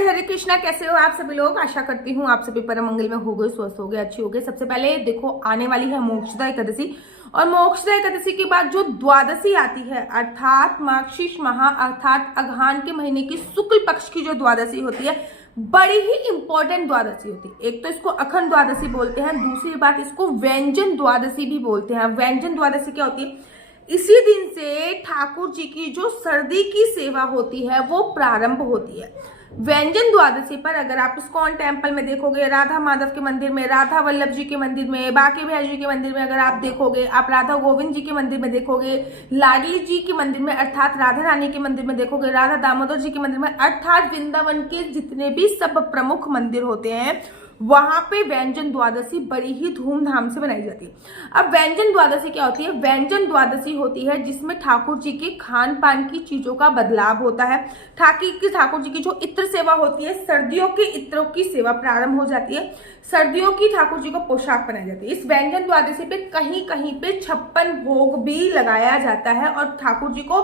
हरे कृष्णा, कैसे हो आप सभी लोग। आशा करती हूँ आप सभी परम मंगल में हो गए, स्वस्थ हो गए, अच्छे हो गए। सबसे पहले देखो, आने वाली है मोक्षदा एकादशी, और मोक्षदा एकादशी के बाद जो द्वादशी आती है अर्थात मार्गशीर्ष माह अर्थात अगहन के महीने की शुक्ल पक्ष की जो द्वादशी होती है, बड़ी ही इंपॉर्टेंट द्वादशी होती है। एक तो इसको अखंड द्वादशी बोलते हैं, दूसरी बात इसको व्यंजन द्वादशी भी बोलते हैं। व्यंजन द्वादशी क्या होती है? इसी दिन से ठाकुर जी की जो सर्दी की सेवा होती है वो प्रारंभ होती है। व्यंजन द्वादशी पर अगर आप इस्कॉन टेम्पल में देखोगे, राधा माधव के मंदिर में, राधा वल्लभ जी के मंदिर में, बांके बिहारी जी के मंदिर में अगर आप देखोगे, आप राधा गोविंद जी के मंदिर में देखोगे, लाडली जी के मंदिर में अर्थात राधा रानी के मंदिर में देखोगे, राधा दामोदर जी के मंदिर में अर्थात वृंदावन के जितने भी सब प्रमुख मंदिर होते हैं वहां पे व्यंजन द्वादशी बड़ी ही धूमधाम से बनाई जाती है। अब व्यंजन द्वादशी क्या होती है? व्यंजन द्वादशी होती है जिसमें ठाकुर जी के खान पान की चीजों का बदलाव होता है। ठाकुर जी की जो इत्र सेवा होती है, सर्दियों के इत्रों की सेवा प्रारंभ हो जाती है। सर्दियों की ठाकुर जी को पोशाक बनाई जाती है। इस व्यंजन द्वादशी पे कहीं कहीं पे 56 भोग भी लगाया जाता है और ठाकुर जी को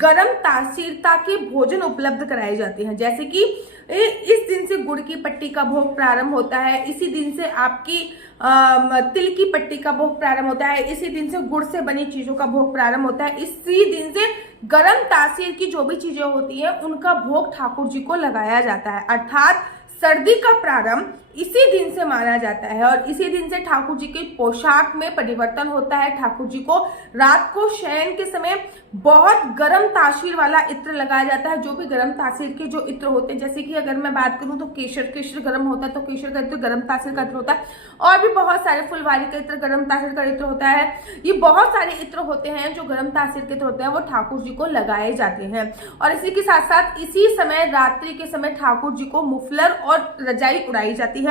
गर्म तासीरता के भोजन उपलब्ध कराए जाते हैं। जैसे कि इस दिन से गुड़ की पट्टी का भोग प्रारंभ होता है, इसी दिन से आपकी तिल की पट्टी का भोग प्रारंभ होता है, इसी दिन से गुड़ से बनी चीजों का भोग प्रारंभ होता है, इसी दिन से गर्म तासीर की जो भी चीजें होती है उनका भोग ठाकुर जी को लगाया जाता है। अर्थात सर्दी का प्रारंभ इसी दिन से माना जाता है और इसी दिन से ठाकुर जी के पोशाक में परिवर्तन होता है। ठाकुर जी को रात को शयन के समय बहुत गर्म तासीर वाला इत्र लगाया जाता है। जो भी गर्म तासीर के जो इत्र होते हैं, जैसे कि अगर मैं बात करूं तो केशर गर्म होता है, तो केशर का इत्र गर्म तासीर का इत्र होता है, और भी बहुत सारे फुलवारी का इत्र गर्म तासीर का इत्र होता है। ये बहुत सारे इत्र होते हैं जो गर्म तासीर के इत्र होते हैं, वो ठाकुर जी को लगाए जाते हैं। और इसी के साथ साथ इसी समय रात्रि के समय ठाकुर जी को मुफलर और रजाई उड़ाई जाती है।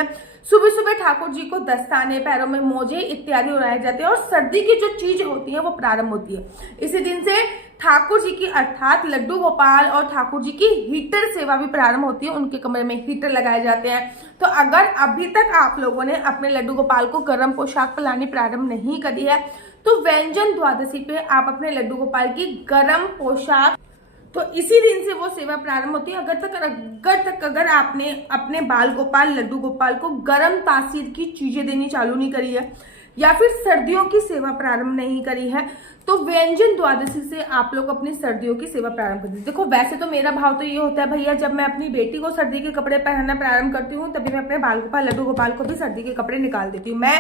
सुबह सुबह ठाकुर जी को दस्ताने, पैरों में मोजे इत्यादि उड़ाए जाते हैं और सर्दी की जो चीज होती है वो प्रारंभ होती है। इसी दिन से ठाकुर जी की अर्थात लड्डू गोपाल और ठाकुर जी की हीटर सेवा भी प्रारंभ होती है। उनके कमरे में हीटर लगाए जाते हैं। तो अगर अभी तक आप लोगों ने अपने लड्डू गोपाल को गर्म पोशाक पिलानी प्रारंभ नहीं करी है तो व्यंजन द्वादशी पे आप अपने लड्डू गोपाल की गर्म पोशाक, तो इसी दिन से वो सेवा प्रारंभ होती है। अगर आपने अपने बाल गोपाल लड्डू गोपाल को गर्म तासीर की चीजें देनी चालू नहीं करी है या फिर सर्दियों की सेवा प्रारंभ नहीं करी है तो व्यंजन द्वादशी से आप लोग अपनी सर्दियों की सेवा प्रारंभ कर दीजिए। देखो, वैसे तो मेरा भाव तो ये होता है भैया, जब मैं अपनी बेटी को सर्दी के कपड़े पहनना प्रारंभ करती हूँ तभी मैं अपने बाल गोपाल लड्डू गोपाल को भी सर्दी के कपड़े निकाल देती हूँ। मैं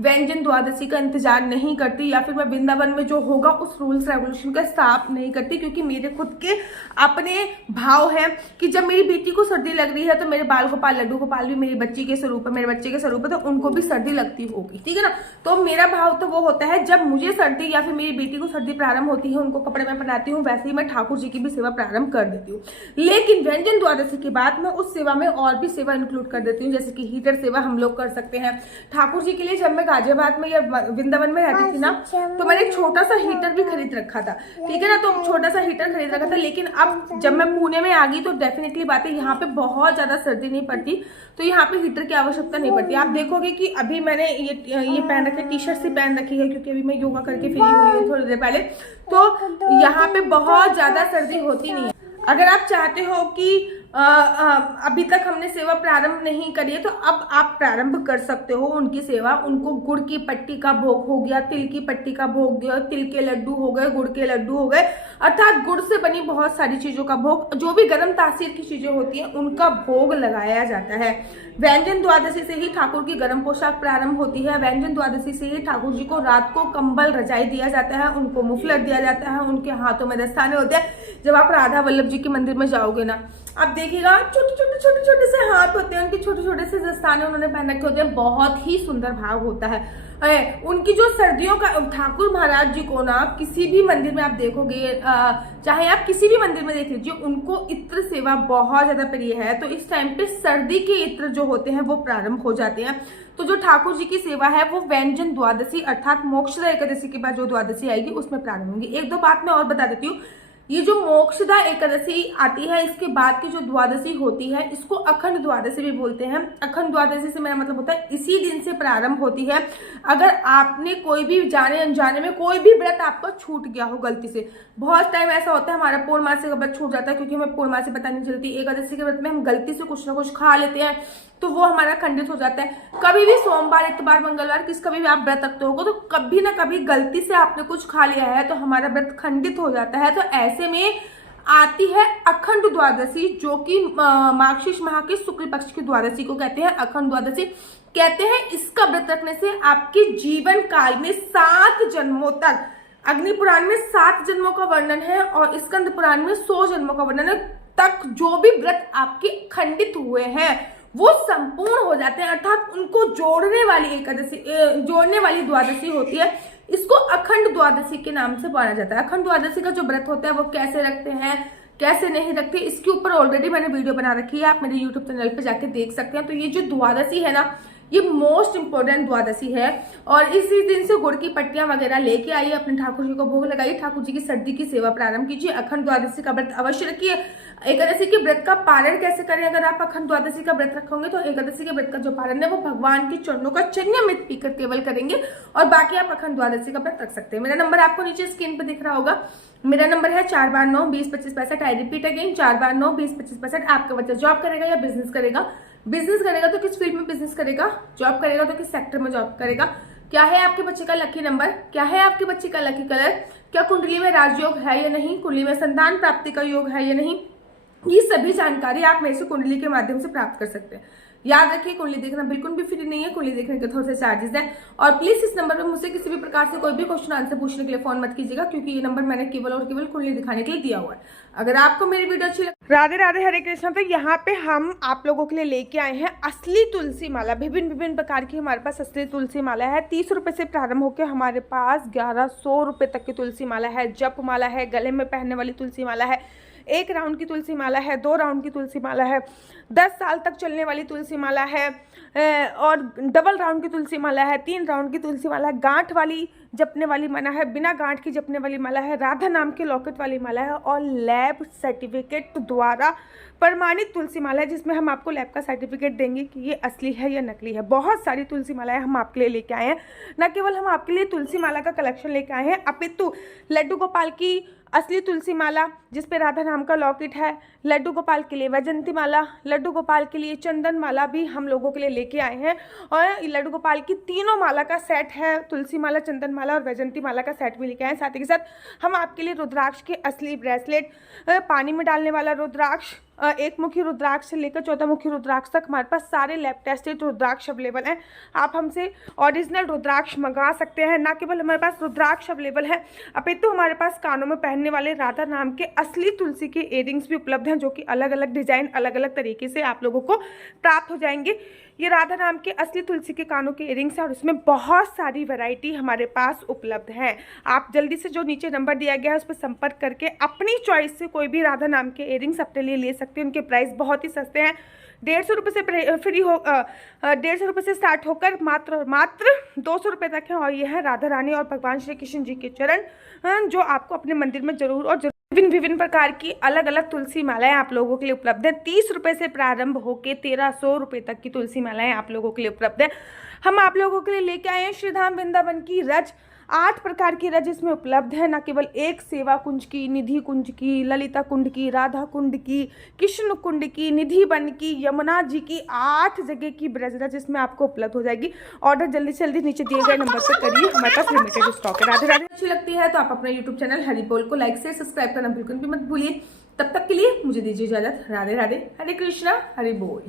व्यंजन द्वादशी का इंतजार नहीं करती या फिर मैं वृंदावन में जो होगा उस रूल्स रेगुलेशन का साफ नहीं करती, क्योंकि मेरे खुद के अपने भाव है कि जब मेरी बेटी को सर्दी लग रही है तो मेरे बाल गोपाल लड्डू गोपाल भी मेरी बच्ची के स्वरूप है, मेरे बच्चे के स्वरूप है, तो उनको भी सर्दी लगती होगी, ठीक है ना। तो मेरा भाव तो वो होता है, जब मुझे सर्दी या फिर मेरी बेटी को सर्दी प्रारंभ होती है उनको कपड़े में पहनाती हूँ, वैसे ही मैं ठाकुर जी की भी सेवा प्रारंभ कर देती हूँ। लेकिन व्यंजन द्वादशी के बाद मैं उस सेवा में और भी सेवा इंक्लूड कर देती हूँ, जैसे कि हीटर सेवा हम लोग कर सकते हैं ठाकुर जी के लिए। जब मैं गाजियाबाद में या वृंदावन में रहती थी ना तो मैंने एक छोटा सा हीटर भी खरीद रखा था, ठीक है ना। तो छोटा सा हीटर खरीद रखा था, लेकिन अब जब मैं पुणे में आ गई तो डेफिनेटली बात है यहाँ पे बहुत ज्यादा सर्दी नहीं पड़ती, तो यहाँ पे हीटर की आवश्यकता नहीं पड़ती। आप देखोगे कि अभी मैंने ये पहन रखी, टी शर्ट सी पहन रखी है क्योंकि अभी मैं योगा करके फ्री हुई हूँ थोड़ी देर पहले, तो यहाँ पे बहुत ज्यादा सर्दी होती नहीं है। अगर आप चाहते हो कि अभी तक हमने सेवा प्रारंभ नहीं करी है तो अब आप प्रारंभ कर सकते हो उनकी सेवा। उनको गुड़ की पट्टी का भोग हो गया, तिल की पट्टी का भोग गया, तिल के लड्डू हो गए, गुड़ के लड्डू हो गए, अर्थात गुड़ से बनी बहुत सारी चीजों का भोग, जो भी गर्म तासीर की चीजें होती हैं उनका भोग लगाया जाता है। व्यंजन द्वादशी से ही ठाकुर की गर्म पोशाक प्रारंभ होती है। व्यंजन द्वादशी से ही ठाकुर जी को रात को कंबल रजाई दिया जाता है, उनको मुफलर दिया जाता है, उनके हाथों में दस्ताने होते हैं। जब आप राधा वल्लभ जी के मंदिर में जाओगे ना, आप देखिएगा छोटे छोटे से हाथ होते हैं, उनके छोटे छोटे से दस्ताने उन्होंने पहन रखे होते हैं, बहुत ही सुंदर भाव होता है। उनकी जो सर्दियों का ठाकुर महाराज जी को ना किसी भी मंदिर में आप देखोगे, चाहे आप किसी भी मंदिर में देख लीजिए, उनको इत्र सेवा बहुत ज्यादा प्रिय है। तो इस टाइम पे सर्दी के इत्र जो होते हैं वो प्रारंभ हो जाते हैं। तो जो ठाकुर जी की सेवा है वो व्यंजन द्वादशी अर्थात मोक्षदा एकादशी के बाद जो द्वादशी आएगी उसमें प्रारंभ होंगी। एक दो बात मैं और बता देती हूँ, ये जो मोक्षदा एकादशी आती है, इसके बाद की जो द्वादशी होती है, इसको अखंड द्वादशी भी बोलते हैं। अखंड द्वादशी से मेरा मतलब होता है इसी दिन से प्रारंभ होती है। अगर आपने कोई भी जाने अनजाने में कोई भी व्रत आपका छूट गया हो गलती से, बहुत टाइम ऐसा होता है हमारा पूर्णमासी का व्रत छूट जाता है क्योंकि हमें पूर्णमासी पता नहीं चलती। एकादशी के व्रत में हम गलती से कुछ ना कुछ खा लेते हैं तो वो हमारा खंडित हो जाता है। कभी भी सोमवार, इतवार, मंगलवार कभी भी आप व्रत रखते हो तो कभी ना कभी गलती से आपने कुछ खा लिया है तो हमारा व्रत खंडित हो जाता है। तो ऐसे में आती है अखंड द्वादशी, जो कि मार्गशीर्ष माह के शुक्ल पक्ष की द्वादशी को कहते हैं अखंड द्वादशी। कहते हैं इसका व्रत रखने से आपके जीवन काल में 7 जन्मों तक, अग्नि पुराण में 7 जन्मों का वर्णन है और स्कंद पुराण में 100 जन्मों का वर्णन है, तक जो भी व्रत आपके खंडित हुए हैं वो संपूर्ण हो जाते हैं। अर्थात उनको जोड़ने वाली एकादशी, जोड़ने वाली द्वादशी होती है। इसको अखंड द्वादशी के नाम से माना जाता है। अखंड द्वादशी का जो व्रत होता है वो कैसे रखते हैं, कैसे नहीं रखते, इसके ऊपर ऑलरेडी मैंने वीडियो बना रखी है, आप मेरे यूट्यूब चैनल पे जाके देख सकते हैं। तो ये जो द्वादशी है ना, ये मोस्ट इंपोर्टेंट द्वादशी है और इसी दिन से गुड़ की पट्टियां वगैरह लेके आइए, अपने ठाकुर जी को भोग लगाइए, ठाकुर जी की सर्दी की सेवा प्रारंभ कीजिए। अखंड द्वादशी का व्रत अवश्य रखिए। एकादशी के व्रत का पालन कैसे करें? अगर आप अखंड द्वादशी का व्रत रखोगे तो एकादशी के व्रत का जो पालन है वो भगवान के चरणों का चन्यामृत पीकर केवल करेंगे और बाकी आप अखंड द्वादशी का व्रत रख सकते हैं। मेरा नंबर आपको नीचे स्क्रीन पर दिख रहा होगा। मेरा नंबर है 4/9-20-2565। I repeat again 4/9-20-2565। आपका बच्चा जॉब करेगा या बिजनेस करेगा? बिजनेस करेगा तो किस फील्ड में बिजनेस करेगा? जॉब करेगा तो किस सेक्टर में जॉब करेगा? क्या है आपके बच्चे का लकी नंबर? क्या है आपके बच्चे का लकी कलर? क्या कुंडली में राजयोग है या नहीं? कुंडली में संतान प्राप्ति का योग है या नहीं? ये सभी जानकारी आप मेरे से कुंडली के माध्यम से प्राप्त कर सकते हैं। याद रखिए, कुंडली देखना बिल्कुल भी फ्री नहीं है, कुंडली देखने के थोड़े से चार्जेस हैं। और प्लीज इस नंबर पर मुझसे किसी भी प्रकार से कोई भी क्वेश्चन आंसर पूछने के लिए फोन मत कीजिएगा क्योंकि ये नंबर मैंने केवल और केवल कुंडली दिखाने के लिए दिया हुआ है। अगर आपको मेरी वीडियो अच्छी लगे, राधे राधे, हरे कृष्णा। तो यहाँ पे हम आप लोगों के लिए लेके आए हैं असली तुलसी माला। विभिन्न प्रकार की हमारे पास असली तुलसी माला है। 30 रुपए से प्रारंभ होकर हमारे पास 1100 रुपए तक की तुलसी माला है। जप माला है, गले में पहनने वाली तुलसी माला है, 1 राउंड की तुलसी माला है, 2 राउंड की तुलसी माला है, 10 साल तक चलने वाली तुलसी माला है और डबल राउंड की तुलसी माला है, 3 राउंड की तुलसी माला है, गांठ वाली जपने वाली माला है, बिना गांठ की जपने वाली माला है, राधा नाम के लॉकेट वाली माला है और लैब सर्टिफिकेट द्वारा प्रमाणित तुलसी माला है जिसमें हम आपको लैब का सर्टिफिकेट देंगे कि ये असली है या नकली है। बहुत सारी तुलसी मालाएं हम आपके लिए लेके आए हैं। न केवल हम आपके लिए तुलसी माला का कलेक्शन लेके आए हैं, अपितु लड्डू गोपाल की असली तुलसी माला जिसपे राधा नाम का लॉकेट है, लड्डू गोपाल के लिए वैजंती माला, लड्डू गोपाल के लिए चंदन माला भी हम लोगों के लिए लेके आए हैं और लड्डू गोपाल की तीनों माला का सेट है, तुलसी माला, चंदन माला और वैजंती माला का सेट भी लेके आए हैं। साथ ही के साथ हम आपके लिए रुद्राक्ष के असली ब्रेसलेट, पानी में डालने वाला रुद्राक्ष, 1 मुखी रुद्राक्ष से लेकर 14 मुखी रुद्राक्ष तक हमारे पास सारे लैब टेस्टेड रुद्राक्ष अवेलेबल हैं। आप हमसे ओरिजिनल रुद्राक्ष मंगा सकते हैं। ना केवल हमारे पास रुद्राक्ष अवेलेबल है अपितु हमारे पास कानों में पहनने वाले राधा नाम के असली तुलसी के इयरिंग्स भी उपलब्ध हैं जो कि अलग अलग डिजाइन, अलग अलग तरीके से आप लोगों को प्राप्त हो जाएंगे। ये राधा नाम के असली तुलसी के कानों के इयरिंग्स हैं और इसमें बहुत सारी वैरायटी हमारे पास उपलब्ध है। आप जल्दी से जो नीचे नंबर दिया गया है उस पर संपर्क करके अपनी चॉइस से कोई भी राधा नाम के इयरिंग्स अपने लिए ले सकते हैं। उनके प्राइस बहुत ही सस्ते हैं। 150 रुपये से फ्री हो 150 रुपये से स्टार्ट होकर मात्र 200 रुपये तक है और यह है राधा रानी और भगवान श्री कृष्ण जी के चरण जो आपको अपने मंदिर में जरूर और विभिन्न प्रकार की अलग अलग तुलसी मालाएं आप लोगों के लिए उपलब्ध है। 30 रुपये से प्रारंभ होकर 1300 रुपये तक की तुलसी मालाएं आप लोगों के लिए उपलब्ध है। हम आप लोगों के लिए लेके आए हैं श्रीधाम वृंदावन की रज, 8 प्रकार की रज इसमें उपलब्ध है। न केवल एक सेवा कुंज की, निधि कुंज की, ललिता कुंड की, राधा कुंड की, कृष्ण कुंड की, निधि वन की, यमुना जी की, 8 जगह की ब्रज रज इसमें आपको उपलब्ध हो जाएगी। ऑर्डर जल्दी से जल्दी नीचे दिए गए नंबर पर करिए, हमारे पास लिमिटेड स्टॉक है। राधे राधे। अच्छी लगती है तो आप अपना यूट्यूब चैनल हरि बोल को लाइक से सब्सक्राइब करना बिल्कुल भी मत भूलिए। तब तक के लिए मुझे दीजिए इजाजत। राधे राधे, हरे कृष्णा, हरि बोल।